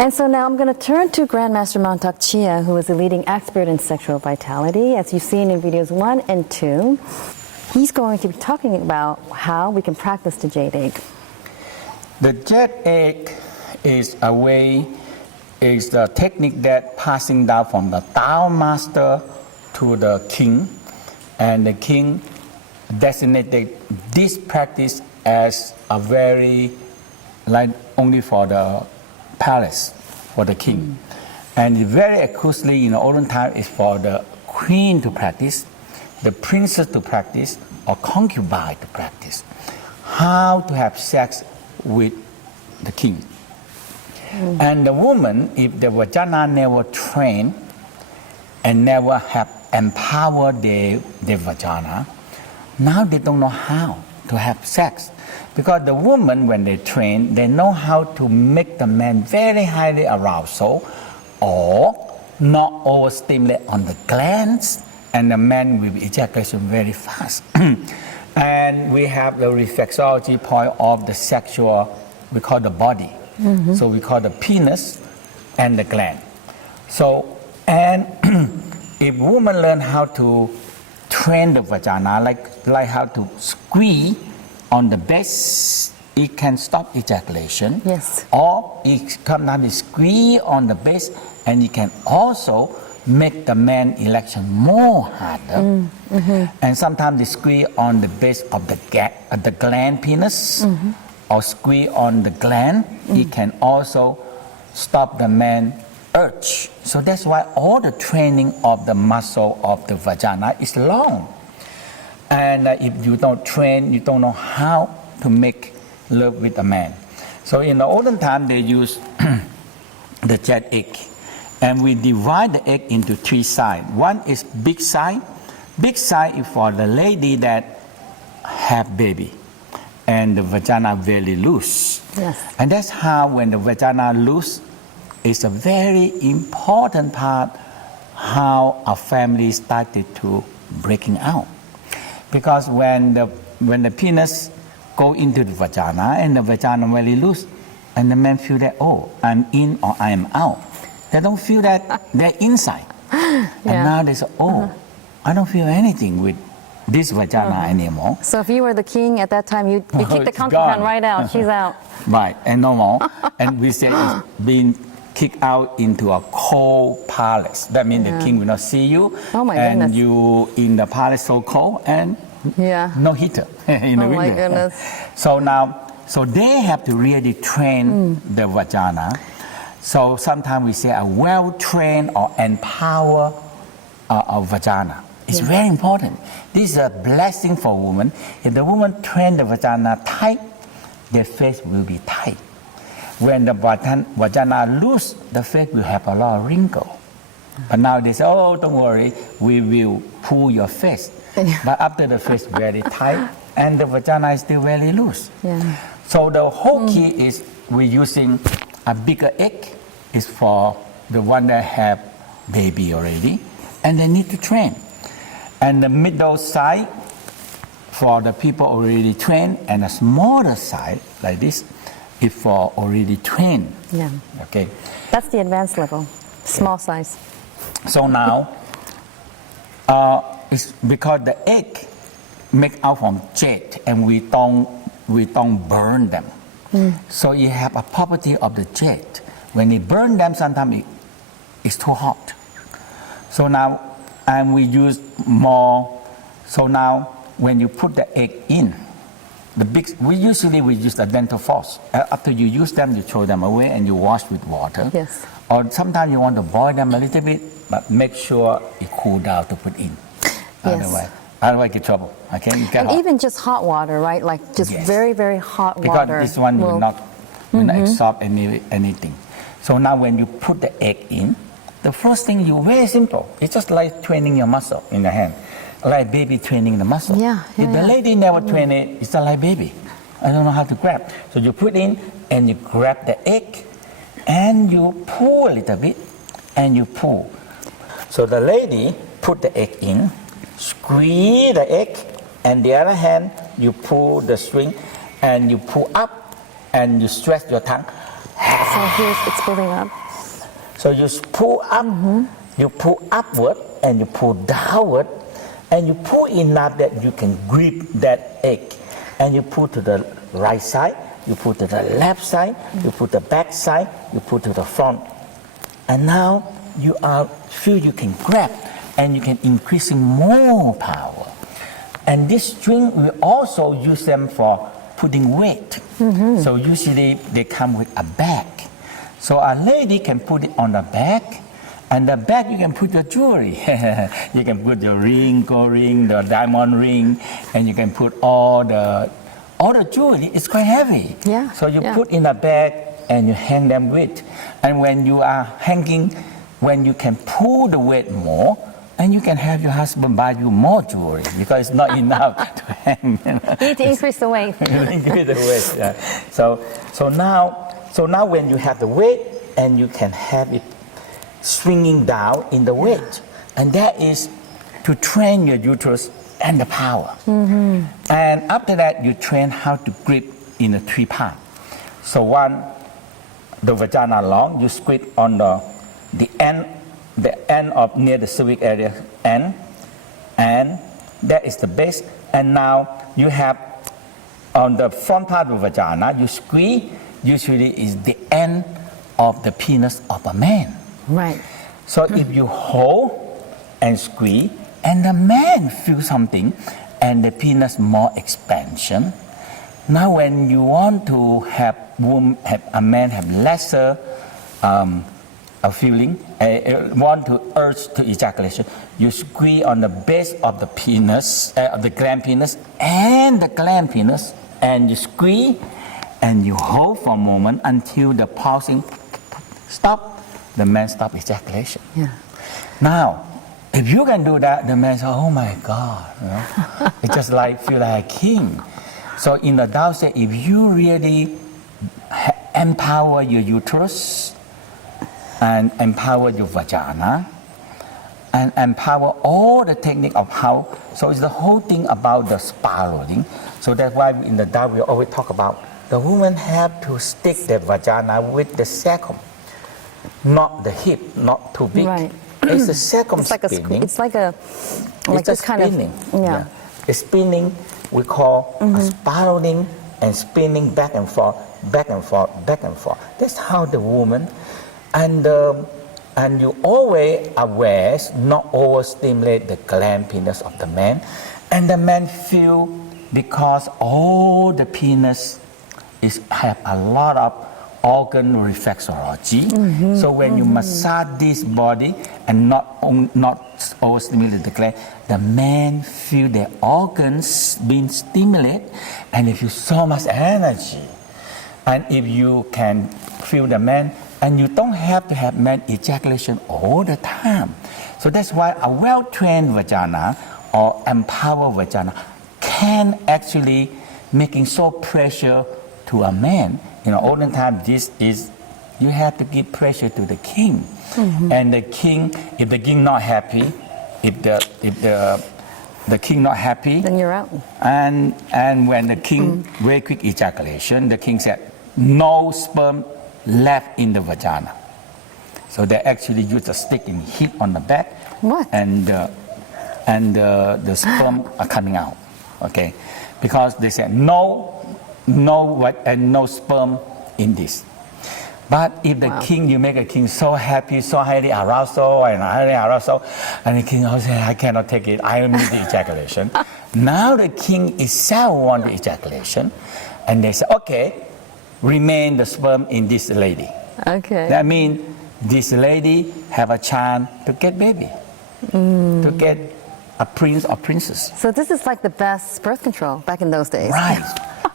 And so now I'm going to turn to Grandmaster Mantak Chia, who is a leading expert in sexual vitality. As you've seen in videos 1 and 2, he's going to be talking about how we can practice the Jade egg. The Jade egg is the technique that passing down from the Tao master to the king, and the king designated this practice as a very, like only for the palace, for the king. And very exclusively in the olden time is for the queen to practice, the princess to practice, or concubine to practice. How to have sex with the king. And the woman, if the vagina never trained and never have empowered the vagina, now they don't know how to have sex. Because the woman, when they train, they know how to make the man very highly arousal or not overstimulate on the glands, and the man will ejaculation very fast. And we have the reflexology point of the sexual, we call the body. So we call the penis and the gland. So, and if women learn how to train the vagina, like how to squeeze on the base, it can stop ejaculation. Yes. Or it come down to squeeze on the base, and it can also make the man erection more harder. And sometimes they squeeze on the base of the gland penis, or squeeze on the gland. It can also stop the man urge. So that's why all the training of the muscle of the vagina is long. And if you don't train, you don't know how to make love with a man. So in the olden time, they use the Jade egg. And we divide the egg into 3 sides. One is big side. Big side is for the lady that have baby, and the vagina very loose. Yes. And that's how when the vagina loose, it's a very important part how a family started to breaking out. Because when the penis go into the vagina and the vagina very loose, and the man feel that, oh, I'm in or I am out. They don't feel that they're inside. And now they say, oh, I don't feel anything with this vagina anymore. So if you were the king at that time, you kick the It's concubine gone. right out. She's out. Right, and no more. And we say it's being kicked out into a cold palace. That means the king will not see you. Oh my and goodness. you in the palace so cold and no heater in the window. Oh my goodness. So they have to really train the vagina. So sometimes we say a well-trained or empowered vagina. It's very important. This is a blessing for women. If the woman train the vagina tight, their face will be tight. When the vagina loose, the face will have a lot of wrinkle. But now they say, oh, don't worry, we will pull your face. But after the face very tight, and the vagina is still very loose. So the whole key is we're using a bigger egg is for the one that have baby already, and they need to train. And the middle side for the people already trained, and a smaller side like this is for already trained. Okay. That's the advanced level, small size. So now, it's because the egg make out from jade, and we don't burn them. So you have a property of the jade. When you burn them, sometimes it's too hot. So now, and we use more. So now, when you put the egg in, we usually use the dental floss. After you use them, you throw them away and you wash with water. Yes. Or sometimes you want to boil them a little bit, but make sure it cool down to put in. Yes. Otherwise get trouble. Okay? And even just hot water, right? Like just very, very hot water. Because this one will not absorb anything. So now when you put the egg in, the first thing very simple. It's just like training your muscle in the hand. Like baby training the muscle. If the lady never train it, it's not like baby. I don't know how to grab. So you put in and you grab the egg and you pull a little bit and you pull. So the lady put the egg in, squeeze the egg, and the other hand you pull the string and you pull up and you stretch your tongue. So Oh, here's it's building up. So you pull up, you pull upward, and you pull downward, and you pull enough that you can grip that egg. And you pull to the right side, you pull to the left side, you pull the back side, you pull to the front. And now you feel you can grab, and you can increasing more power. And this string, we also use them for putting weight. So usually they come with a bag. So a lady can put it on the back, and the bag you can put your jewelry. You can put your ring, gold ring, the diamond ring, and you can put all the jewelry. It's quite heavy. Yeah, So you yeah. put in a bag and you hang them with. And when you are hanging, when you can pull the weight more, and you can have your husband buy you more jewelry because it's not enough to hang. You need to increase the weight. Increase the weight. Yeah. So now when you have the weight, and you can have it swinging down in the weight, and that is to train your uterus and the power. And after that, you train how to grip in the 3 parts. So one, the vagina long, you squeeze on the end of near the cervix area end, and that is the base. And now you have on the front part of the vagina, you squeeze, usually is the end of the penis of a man. Right. So if you hold and squeeze, and the man feels something, and the penis more expansion. Now when you want to have a man have lesser a feeling, want to urge to ejaculation, you squeeze on the base of the penis, of the gland penis, and the gland penis, and you squeeze, and you hold for a moment until the pulsing stop. The man stop ejaculation. Yeah. Now, if you can do that, the man says, "Oh my God!" You know? It just like feel like a king. So in the Tao say, if you really empower your uterus, and empower your vagina, and empower all the technique of how. So it's the whole thing about the spiraling. So that's why in the Tao we always talk about the woman have to stick the vagina with the sacrum, not the hip, not too big. Right. It's the sacrum It's like spinning. it's like It's this a kind spinning. of yeah. It's spinning. We call a spiraling and spinning back and forth, back and forth, back and forth. That's how the woman. And you always aware not overstimulate the gland penis of the man, and the man feel because all the penis have a lot of organ reflexology. So when you massage this body and not overstimulate the gland, the man feel the organs being stimulated, and if you so much energy, and if you can feel the man. And you don't have to have man ejaculation all the time. So that's why a well-trained vagina or empowered vagina can actually making so pressure to a man. You know, all the time this is, you have to give pressure to the king. And the king, if the king not happy, if the king not happy, Then you're out. and when the king very quick ejaculation, the king said, no sperm left in the vagina. So they actually use a stick and hit on the back. What? And the sperm are coming out. Okay, because they said no sperm in this. But if the king, you make a king so happy, so highly aroused, and the king also said, I cannot take it, I need the ejaculation. Now the king itself wants the ejaculation, and they say, okay, remain the sperm in this lady. Okay. That means this lady have a chance to get baby, to get a prince or princess. So this is like the best birth control back in those days. Right.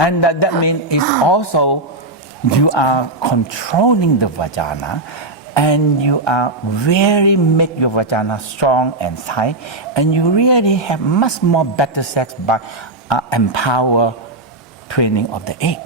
And that means it's also you are controlling the vagina, and you are very make your vagina strong and tight, and you really have much more better sex by empower training of the egg.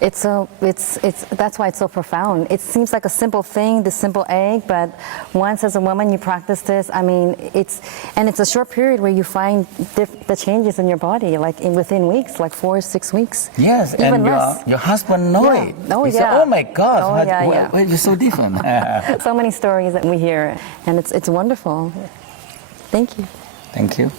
That's why it's so profound. It seems like a simple thing, this simple egg, but once as a woman you practice this, I mean, it's a short period where you find the changes in your body, like within weeks, like 4 or 6 weeks. Yes, even and less. your husband knows Yeah. it. Oh, He yeah. said, oh my God, Oh, yeah. why you're so different? So many stories that we hear, and it's wonderful. Thank you. Thank you.